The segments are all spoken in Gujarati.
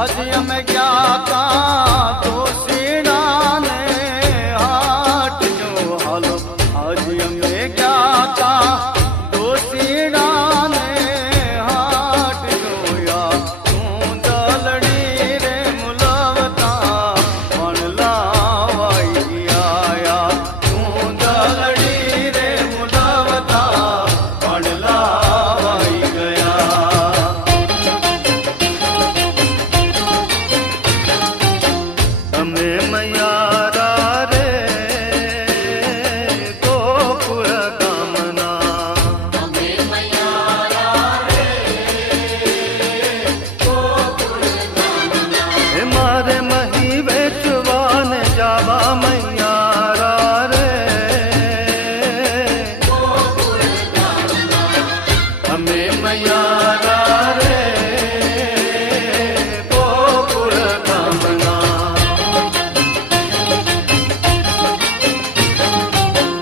आज हम क्या का तो सीना ने हाट जो हालो आज हमें क्या का तो सीना ने हाट जो या तू दलड़ी रे मुलावता पण लावाई आया तू दलड़ी रे मुलावता पण लावाई गया तमे मैयारा रे गोकुल गामना तमे मैयारा रे गोकुल गामना हे मारे मही वेचवान जावा मैयारा रे गोकुल गामना तमे मैयारा रे गोकुल गामना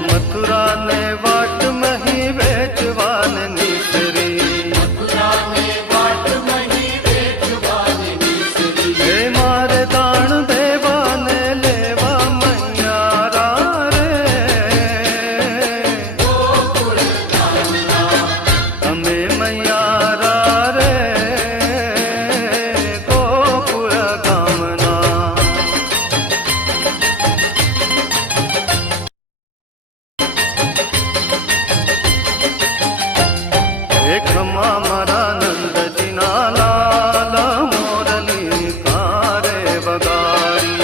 मथुरा ने वाट मही वेचवान निसरी मथुरा ने वाट मही वेचवान निसरी हे मारे दान देवाने लेवा मैयारा रे गोकुल गामना तमे मैयारा रे गोकुल गामना एक मारा नंद जिना लाल मोरली कारे बगारी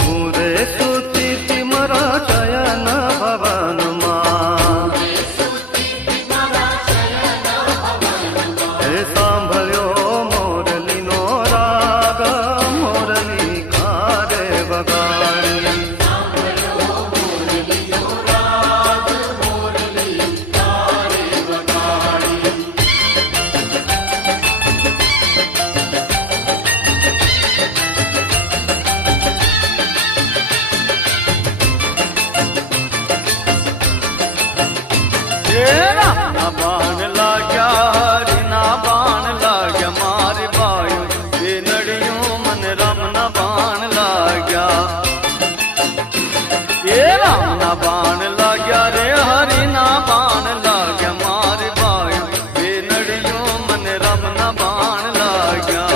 पूरे सूती तिमरा शयन भवन मां हे सांभळ्यो मोरलीनो राग मोरली कारे वगाड़ी ना बाण लाग्या हरी ना बाण लाग्या मारी बायु ये नड़ियों मन रम ना बाण लाग्या ये राम ना बाण लाग्या रे हरी ना बाण लाग्या मारी बायु ये नड़ियों मन रम ना बाण लाग्या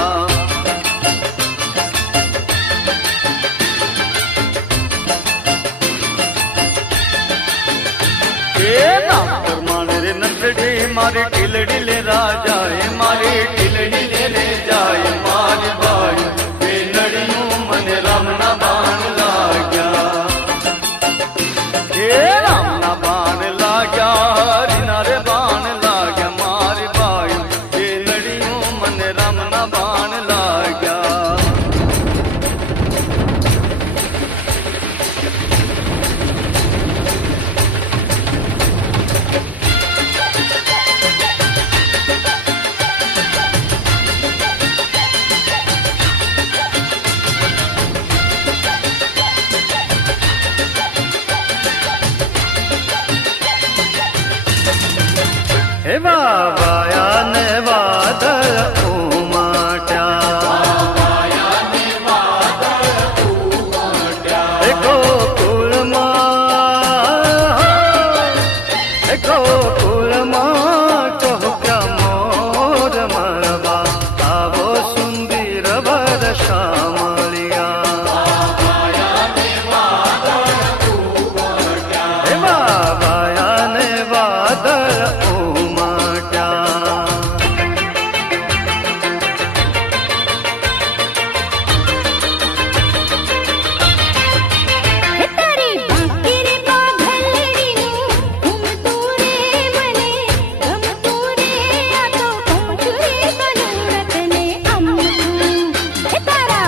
मारी टिलड़ी ले राजा मारी टिलड़ी ले जाए मारी बाई वे नड़ियों मन राम ना बाण लाग्या हे राम ना बाण लाग्या हरि नारे बाण लाग्या मारी बाई वे नड़ियों मन राम ना बाण लाग्या हे बाबाया ने वादळ उमाट्या हे गोकुळमा हे गोकुळमा टोक्या मोर मळबा आवो सुंदर वर श्यामळिया हे बाबाया ने वादळ उमाट्या तारा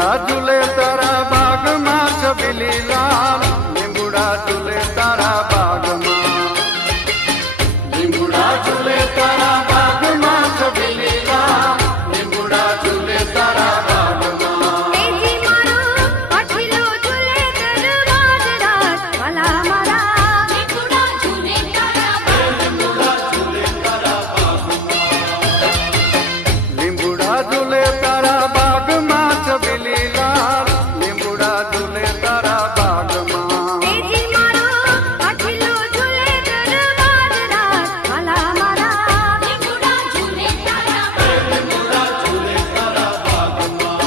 લીંબુડા ઝૂલે તારા બાગમાં છબીલી લાલ લીંબુડા ઝૂલે તારા બાગમાં લીંબુડા ઝૂલે તારા બાગમાં છબીલી લાલ લીંબુડા ઝૂલે તારા બાગમાં એજી મારો અઠિલો ઝૂલે દરવાજ રાત વાલા મારા લીંબુડા ઝૂલે તારા લીંબુડા ઝૂલે તારા બાગમાં લીંબુડા ઝૂલે તારા બાગમાં છબીલી લાલ લીંબુડા ઝૂલે તારા બાગમાં એજી મારો અઠિલો ઝૂલે દરવાજ રાત વાલા મારા લીંબુડા ઝૂલે તારા લીંબુડા ઝૂલે તારા બાગમાં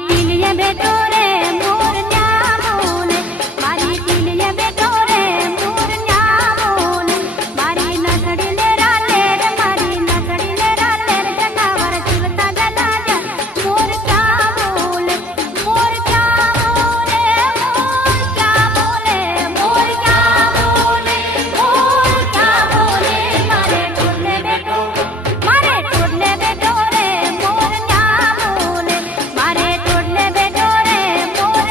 ટીલીએ બેઠો રે મોર ન્યા બોલે મારી ટીલીએ બેઠો રે મોર ન્યા બોલે મારી નસડી લે રાલે રે મારી નસડી લે રાલે રે જનાવર જીવતા જલા જાય મોર ક્યાં બોલે મોર ક્યાં બોલે મોર ક્યાં બોલે મોર ક્યાં બોલે મોર ક્યાં બોલે મારે ઢોરને બેઠો રે મોર ન્યા બોલે મારે ઢોરને બેઠો રે મોર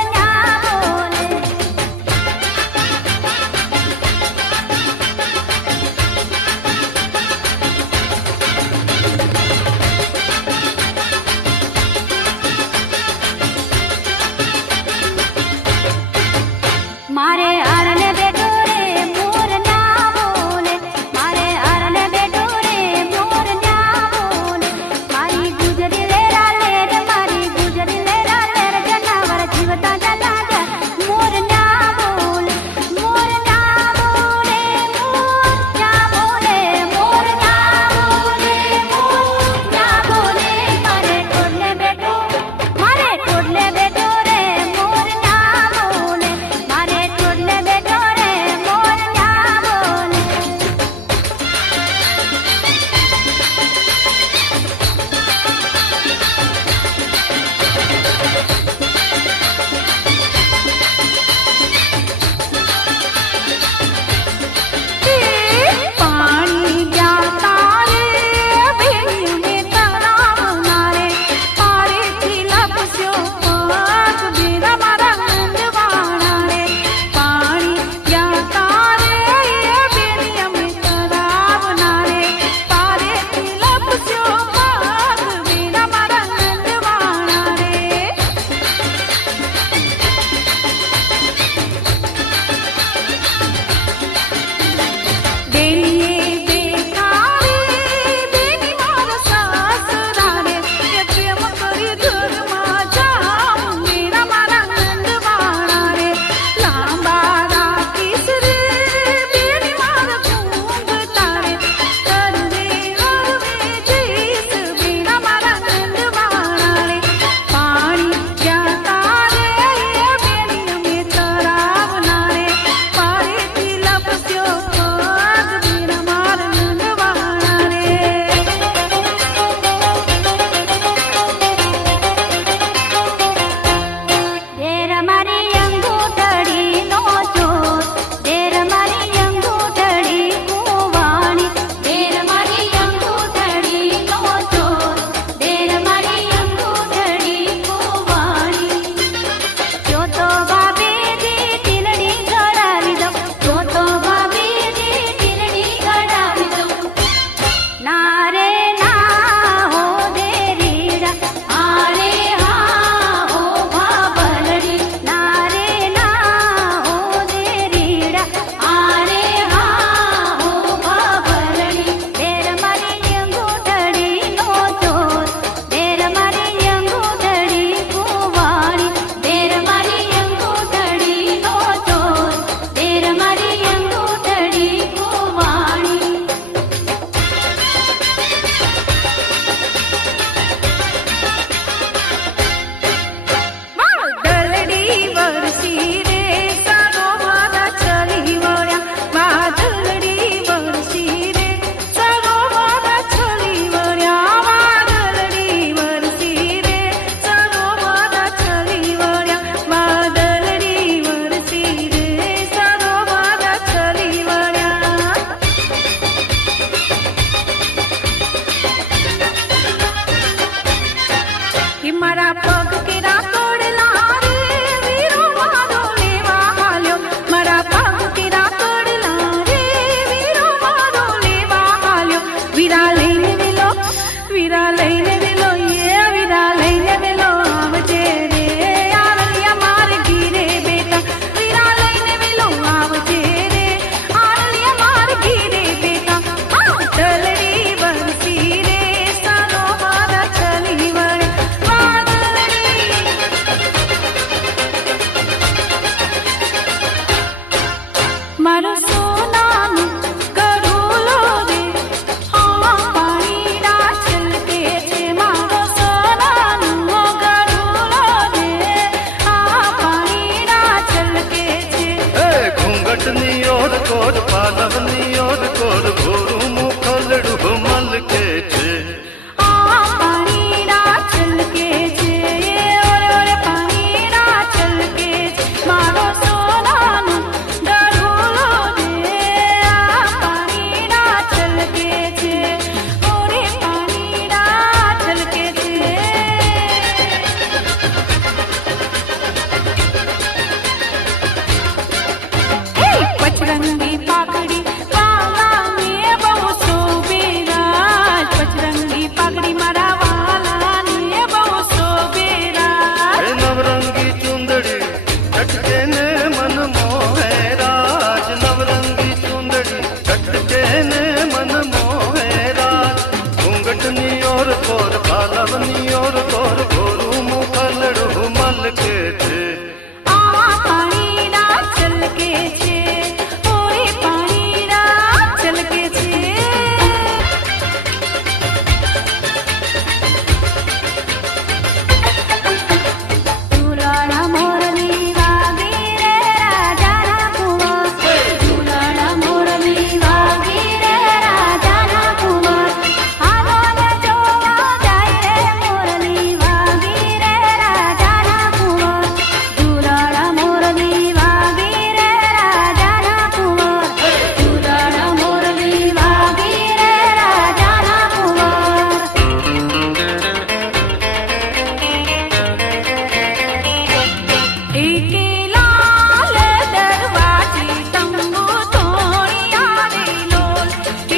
એકે લાલ દરવાજે તંબુ તોડી આવે લોલ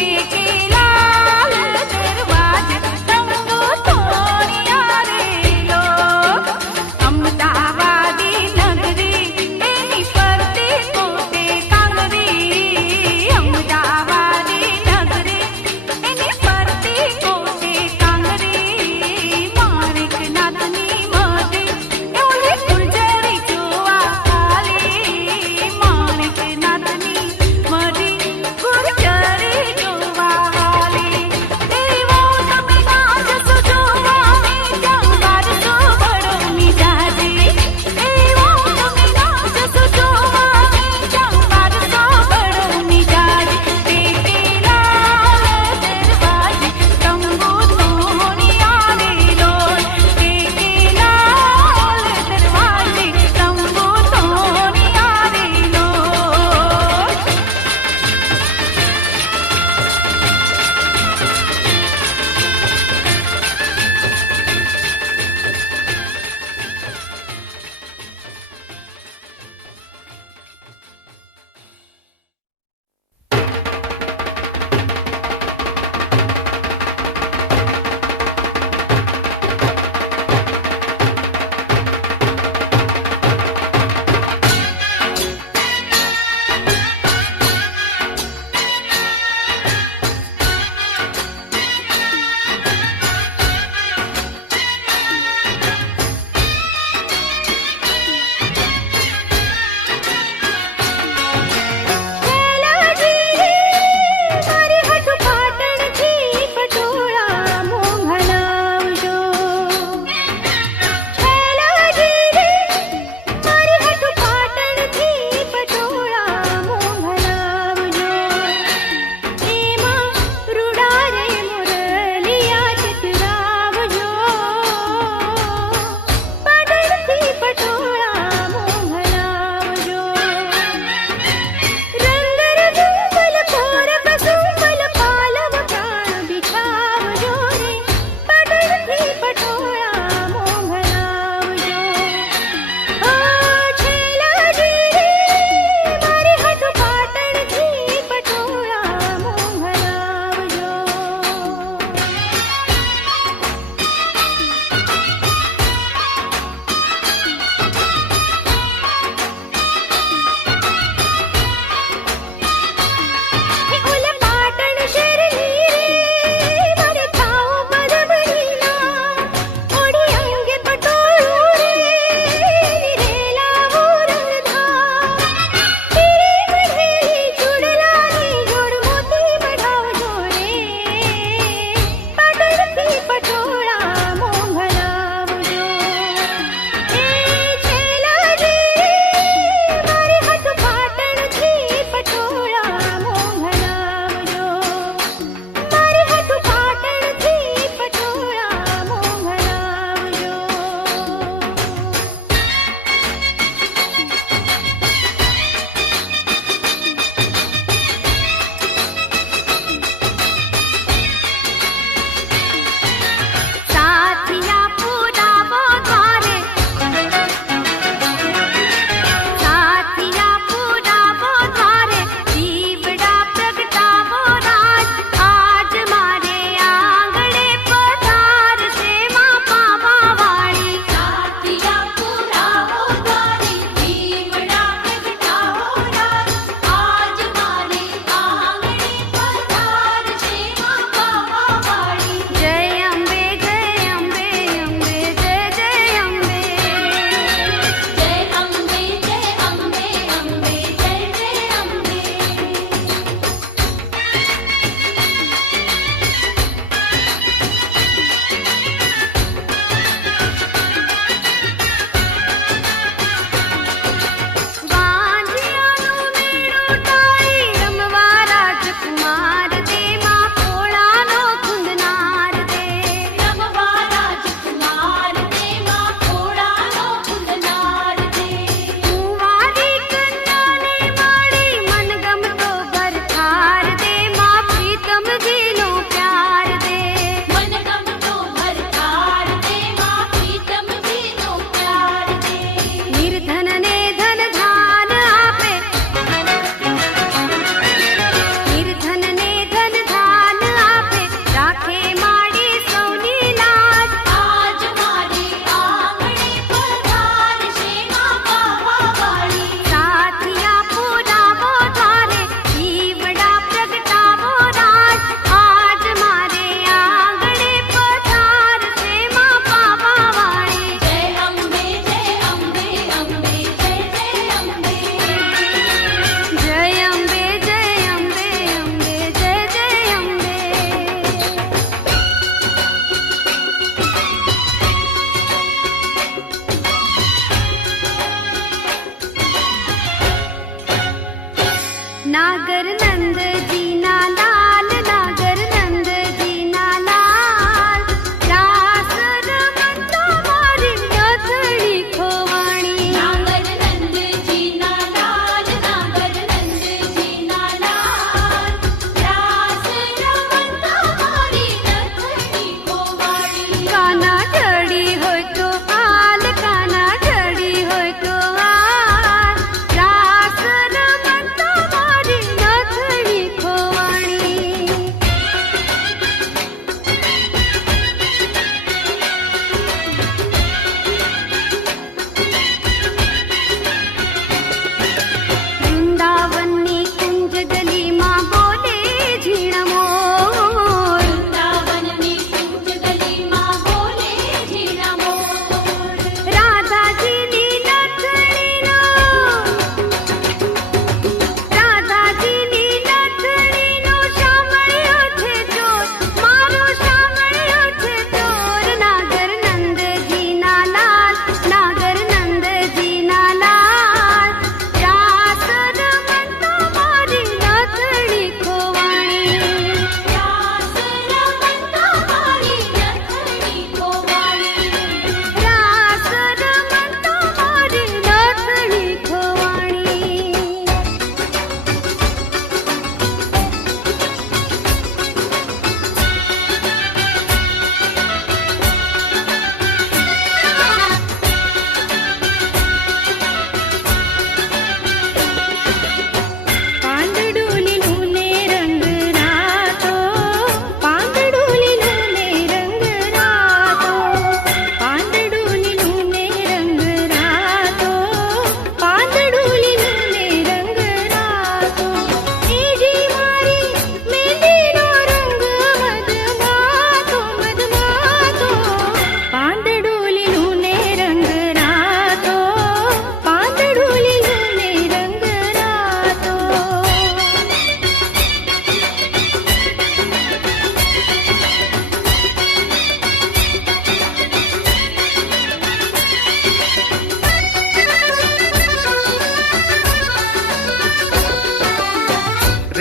એકે લાલ દરવાજે તંબુ તોડી આવે લોલ અમદાવાદી નગરી એની ફરતી પોતે કાંગરી અમદાવાદી નગરી એની ફરતી પોતે કાંગરી માણેક નાથની મોઢે ઓલી ફૂલઝડી જોવા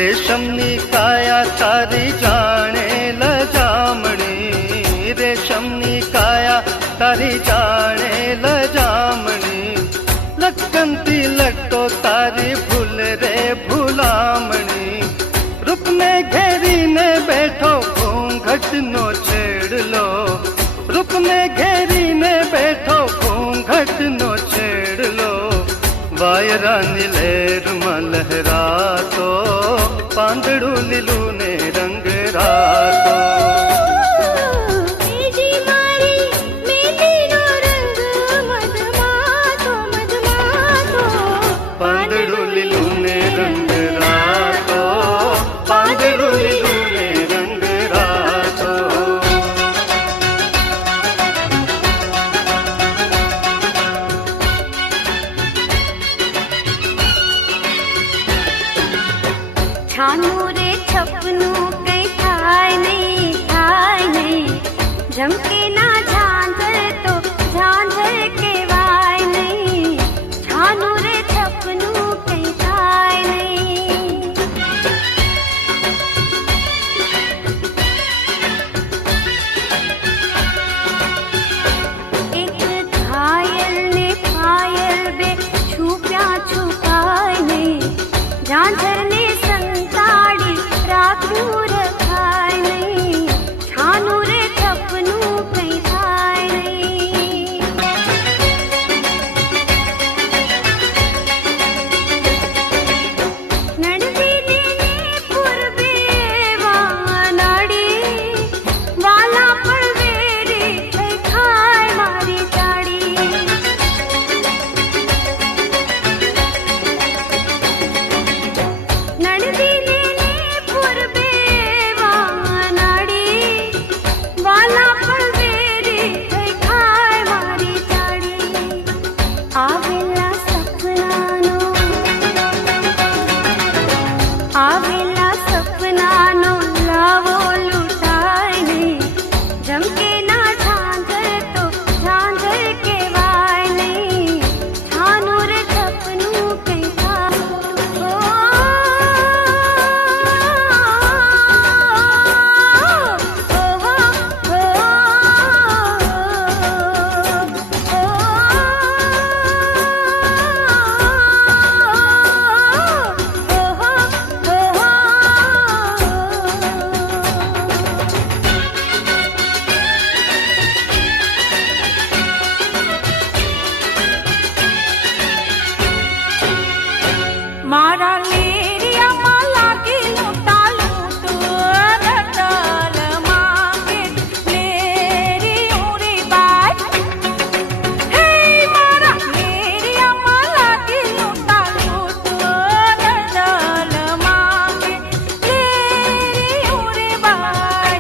રેશમની કાયા તારી જાણે લજામણી, રેશમની કાયા તારી જાણે લજામણી, લટકનતી લટો તારી ભૂલ રે ભૂલામણી, રૂપને ઘેરીને બેઠો ઘૂંઘટનો છેડલો, રૂપને ઘેરીને બેઠો ઘૂંઘટનો છેડલો, વાયરાની લહેરમાં લહેરાતો પાંદડું લીલું ને રંગ રાતો. પાંદડું લીલું ને રંગ રાતો, પાંદડું લીલું ને રંગ રાતો. છાનું રે છપનું કઈ થાય નહીં, થાય નહીં, ઝમકે ના ઝાંઝર તો ઝાંઝર કહેવાય નહીં, છાનું રે છપનું કઈ થાય નહીં. એક ઘાયલ ને પાયલ બે છુપ્યા છુપાય નહીં, ઝાંઝર ને સંતાડી રાખવું રખાય નહીં, છાનું રે છપનું કઈ થાય નહીં. નડવીને પૂર્વે વાનાડી, વાલા પણ વેરી થઈ ખાય મારી ચાડી. નડવીને પૂર્વે વાનાડી, વાલા પણ વેરી થઈ ખાય મારી ચાડી. આવેલા સપનાનો, આવેલા સપનાનો લાવો લૂંટાય નહીં, ઝમકે ના ઝાંઝર તો ઝાંઝર કહેવાય નહીં, છાનું રે છપનું કઈ થાય. મારા લેરિયામાં લાગેલું તાલું દડલમાં કે લેરિયું રે બાય. હે મારા લેરિયામાં લાગેલું તાલું દડલમાં કે લેરિયું રે બાય.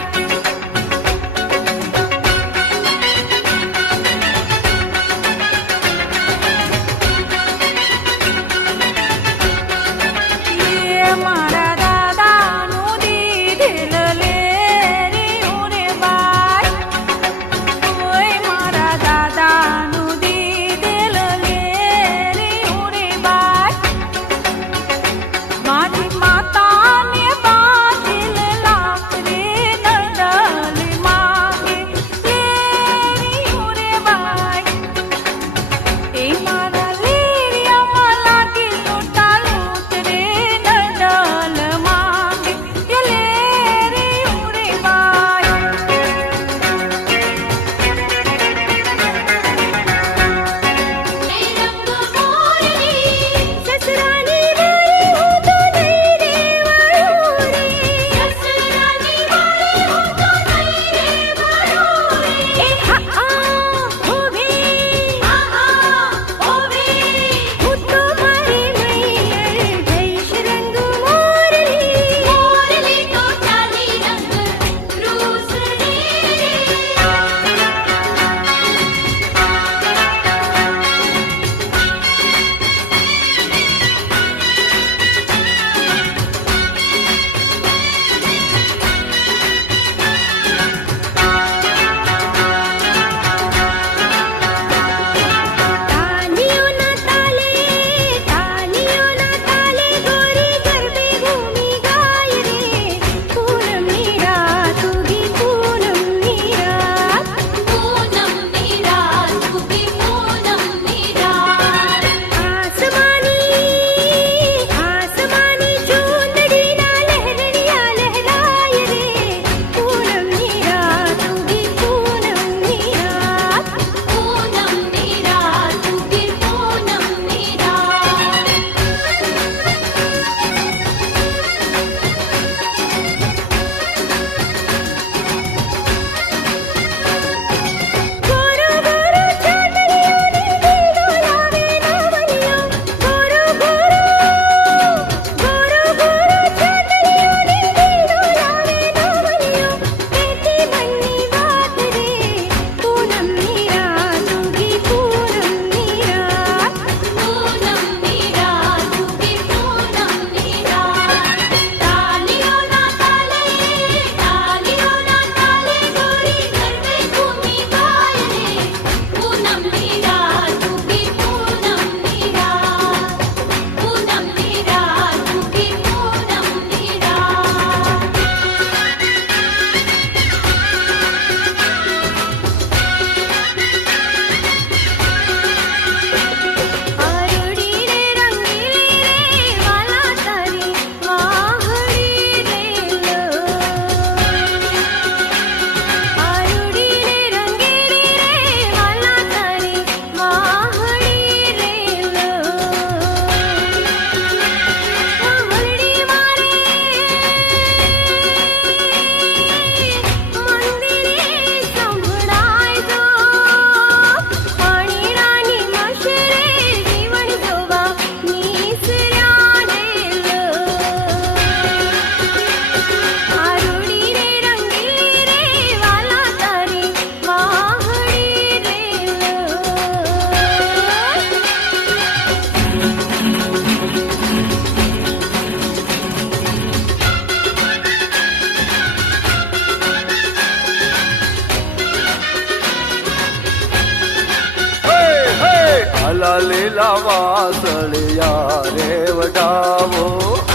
આલા લીલા વાસળિયા રે વડાવો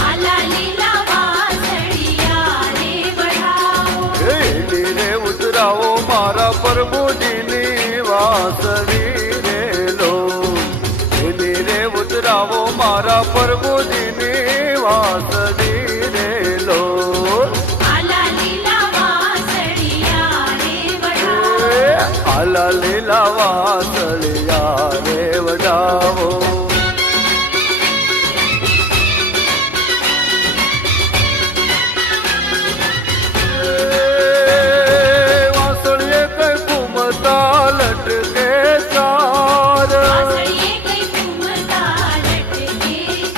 આલા લીલા વાસળિયા રે વડાવો હેલી રે ઉતરાવો મારા પ્રભુજીની વાસળી રે લો હેલી રે ઉતરાવો મારા પ્રભુજીની વાસળી રે લો આલા લીલા વાસળિયા રે વડાવો આલા લીલા વાસળિયા રે વડાવો વાસળીએ કઈ ઘૂમતા લટકે ચાર વાસળીએ કઈ ઘૂમતા લટકે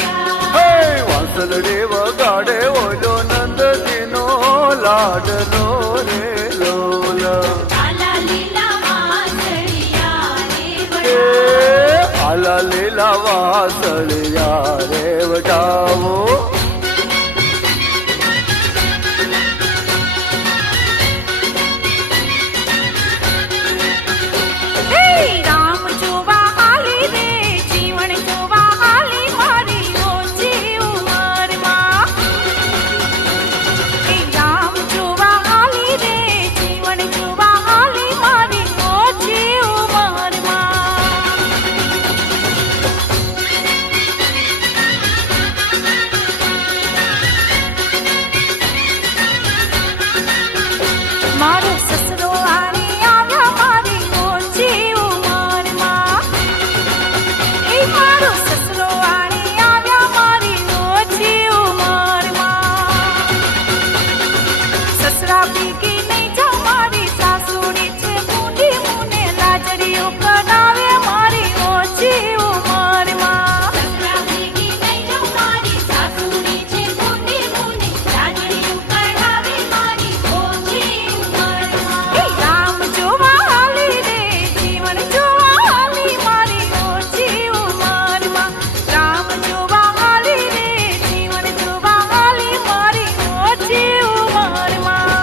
ચાર હે વાસળડી વગાડે ઓલો નંદજીનો લાડલો રે લોલ આલા લીલા વાસળિયા રે એ વડાવો આલા લીલા વાસળિયા રે વડાવો રામ જોવા હાલી રે જીવન જોવા હાલી મારી ઓછી ઉંમરમાં રામ જોવા હાલી રે જીવન જોવા હાલી મારી ઓછી ઉંમરમાં મારો સસરો આને આવ્યા મારી ઓછી ઉંમરમાં એ મારો સસરો આને આવ્યા મારી ઓછી ઉંમરમાં સસરા ભેગી નહીં જાઉં મારી સાસુડી છે મૂંડી મુને લાજડીઓ કરાવે મારી ઓછી ઉંમરમાં સસરા ભેગી નહીં જાઉં મારી સાસુડી છે મૂંડી મુને લાજડીઓ કરાવે મારી ઓછી ઉંમરમાં રામ જોવા હાલી રે જીવન જોવા હાલી મારી ઓછી ઉંમરમાં રામ જોવા હાલી રે જીવન જોવા હાલી મારી ઓછી ઉંમરમાં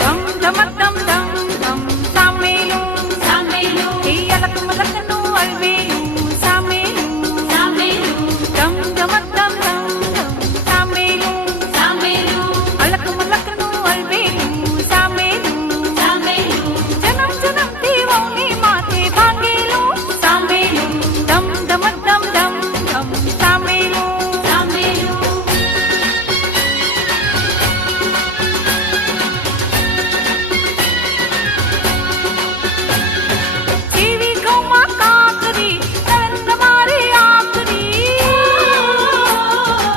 ધમ ધમક ધમ ધમ ધમ સામેલું સામેલું એ અલક મલકનું અલવેલું સામેલું સામેલું ધમ ધમક ધમ ધમ ધમ સામેલું સામેલું અલક મલકનું અલવેલું સામેલું સામેલું જન્મ જન્મથી વહુની માથે ભાંગેલું સામેલું ધમ ધમક ધમ ધમ ધમ સામેલું સામેલું જીવી ગૌમાં કાકરી નરેન્દ્ર મારી આખરી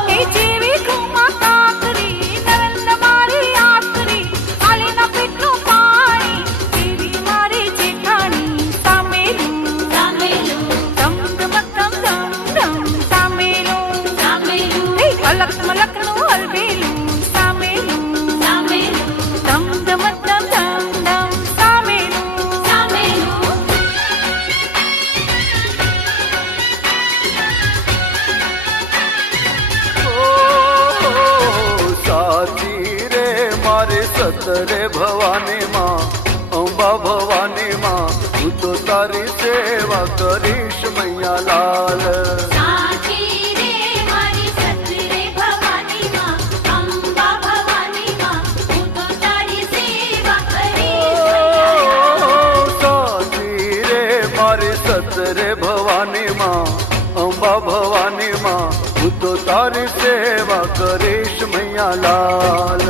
એ જીવી ગૌમાં કાકરી નરેન્દ્ર મારી આખરી આલીના પેટનું પાણી જીવી મારી જેઠાણી સામેલું સામેલું ધમ ધમક ધમ ધમ ધમ સામેલું સામેલું એ અલક મલકનું હલવેલું સામેલું સામેલું ધમ ધમક ધમ ધમ ધમ સામેલું સામેલું સાચી રે મારે સતરે ભવાની માં અંબા ભવાની માં હું તો તારી સેવા કરીશ મૈયા લાલ સાચી રે મારી સતરે ભવાની માં અંબા ભવાની માં હું તો તારી સેવા કરીશ સાચી રે મારી સતરે ભવાની માં અંબા ભવાની માં હું તો તારી સેવા કરીશ મૈયા લાલ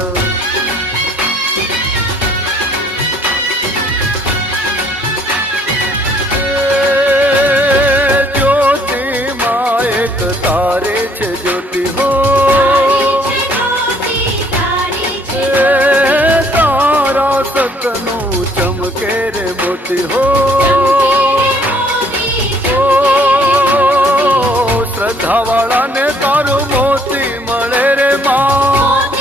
જ્યોતિ માં એક તારે છે જ્યોતિ હો તારી છે તારા સતનું ચમકે રે મોતી હો શ્રદ્ધાવાળાને તારું મોતી મળે રે માં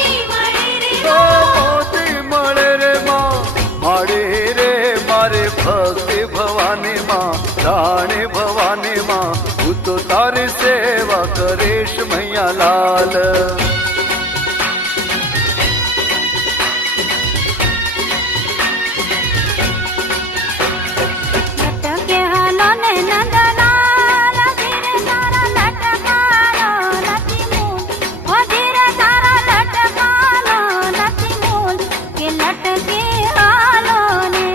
મોતી મળે રે માં મારી રે મારે ભક્તિ ભવાની માં જાણે ભવાની માં હું તો તારી સેવા કરીશ મૈયા લાલ લટકે હાલો ને નંદલાલ ધીરે તારા લટકાનો નથી મૂલ ઓ ધીરે તારા લટકાનો નથી મૂલ કે લટકે હાલો ને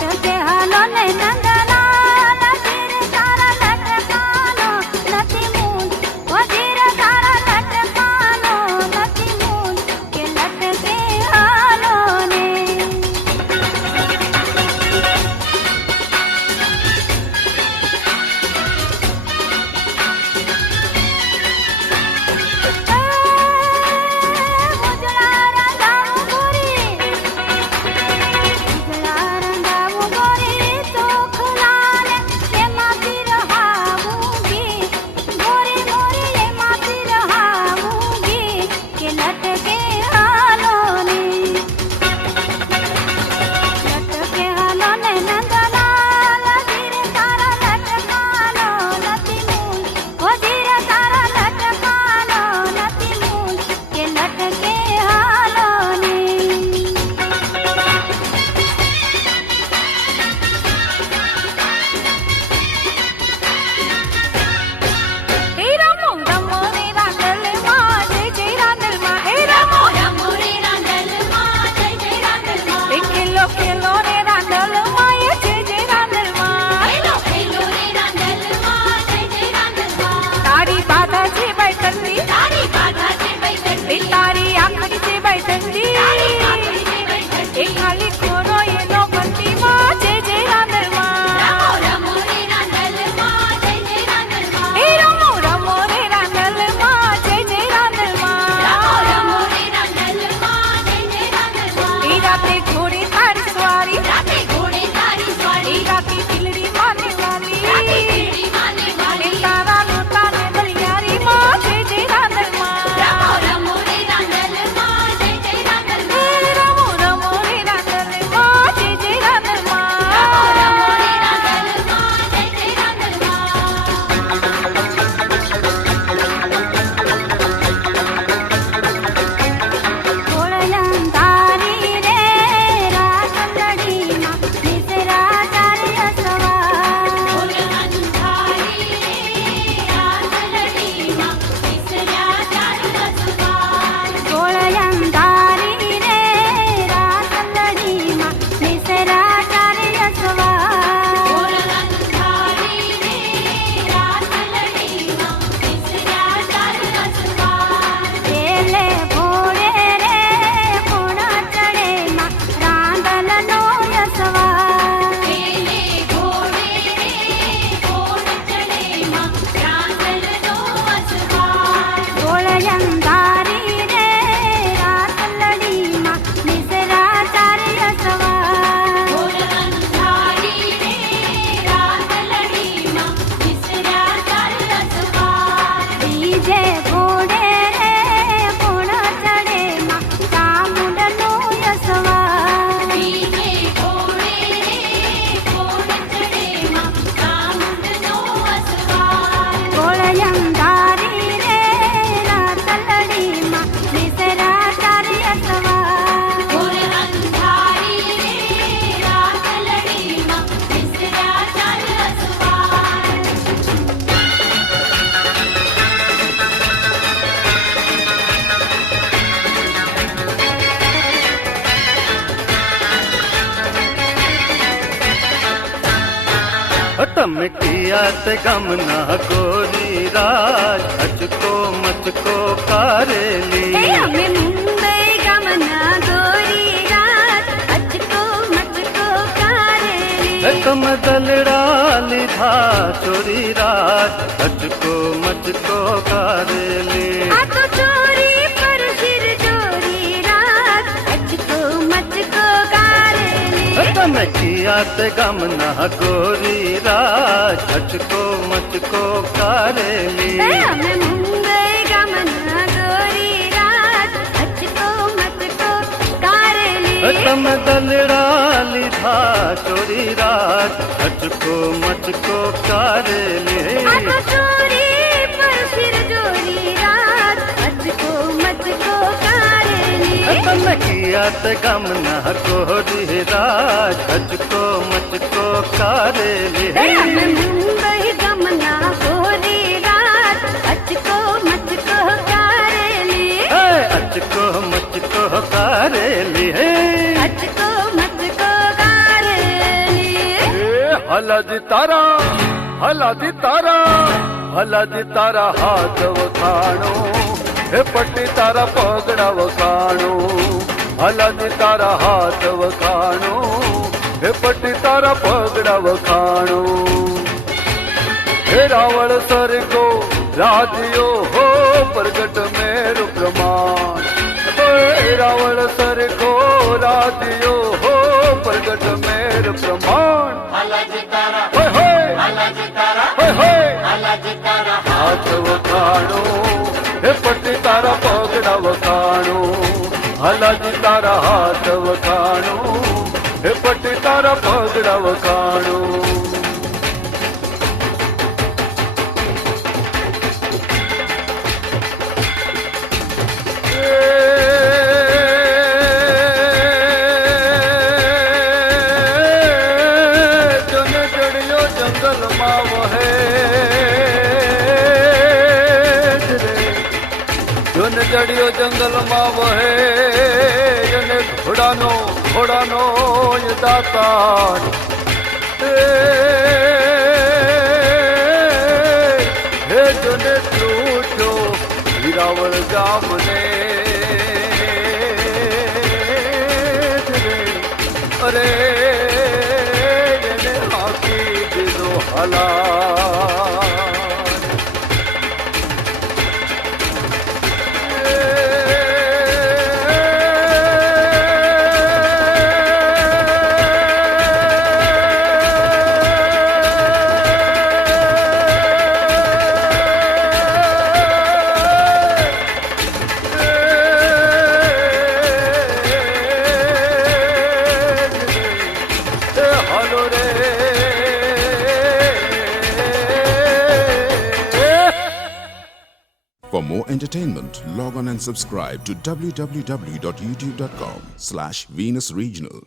લટકે હાલો ને નંદલાલ ધીરે તારા લટકાનો નથી મૂલ ઓ ધીરે તારા લટકાનો નથી મૂલ કે લટકે હાલો ને તારી આખરી છે બેઠી એ ખાલી ખોરો એનો બંટીમાં જય જય રાંદલમાં રમો રે રાંદલમાં જય જય રાંદલમાં એ રમો રે રાંદલમાં જય જય રાંદલમાં રમો રે રાંદલમાં જય જય રાંદલમાં એ રાતે ઘોડે તારી સવારી એ રાતે તિલડી માને વાલી એ તારા લોટા ને દલિયારી માં જય જય રાંદલમાં રમો રે રાંદલમાં જય જય રાંદલમાં રમો રે રાંદલમાં જય જય રાંદલમાં રમો રે રાંદલમાં જય જય રાંદલમાં ઓળયં તારી રે રાતલડીમાં નિસરા તારી અસવા ઓળયં તારી રે રાતલડીમાં નિસરા તારી અસવા ઓળયં તારી રે રાતલડીમાં નિસરા તારી અસવા ઓળયં તારી રે રાતલડીમાં નિસરા તારી અસવા એલે ભોળે રે કોણા ચડેમાં રાંદલનો યસવા એલે ભોળે રે કોણ ચડેમાં રાંદલનો અસવા ઓળયં તારી રે રાતલડીમાં નિસરા તારી અસવા ઓળયં તારી રે રાતલડીમાં નિસરા તારી અસવા બીજે ઘોડે રે કોણા ચડેમાં ચામુંડનો યસવા બીજે ઘોડે રે કોણ ચડેમાં ચામુંડનો અસવા ઓળયં તારી રે રાતલડીમાં નિસરા તારી અસવા ઓળયં તારી રે રાતલડીમાં નિસરા તારી અસવા તમે કિયાત ગમના ગોરી રાજ અચકો મચકો કારેલી અમે મુંબઈ ગામના ગોરી રાત અચકો મચકો કારેલી તમે દલડા લીધા ચોરી રાજ અચકો મચકો કારેલી આ તો ચોરી પર સિર ચોરી રાત અચકો મચકો કારેલી તમે કિયાત ગમના ગોરી રાજ અચકો મચકો કારેલી અમે મુંબઈ ગામના ગોરી રાત અચકો મચકો કારેલી તમે દલડા લીધા ચોરી રાત અચકો મચકો કારેલી આ તો ચોરી પર સિર જોરી રાત અચકો મચકો કારેલી તમે કિયાત ગમના કોરી રાત અચકો મચકો કારેલી અમે મુંબઈ ગમના કોરી રાત અચકો મચકો કારેલી અચકો મચકો કારેલી હે અચકો મચકો કારેલી હલાજી તારા હાથ વખાણો હે પટ્ટી તારા પગડા વખાણો હલાજી તારા હાથ વખાણો હે પટ્ટી તારા પગડા વખાણો હે રાવળ સરગો રાજ્યો હો પ્રગટ મેરુ પ્રમાણ હે રાવળ સરગો રાજ્યો હો પ્રગટ મેરુ પ્રમાણ હાથ વખાણો હે પટ્ટી તારા પગડા વખાણો હલાજી તારા હાથ વખાણો હે પટ્ટી તારા પગડા વખાણો જડિયો જંગલમાં વહે અને ઘોડાનો દાતાર હે જોને ત્રુટો હીરાવળ ગામને અરે એને હાકી દીધો હલા For more entertainment, log on and subscribe to www.youtube.com/Venus Regional.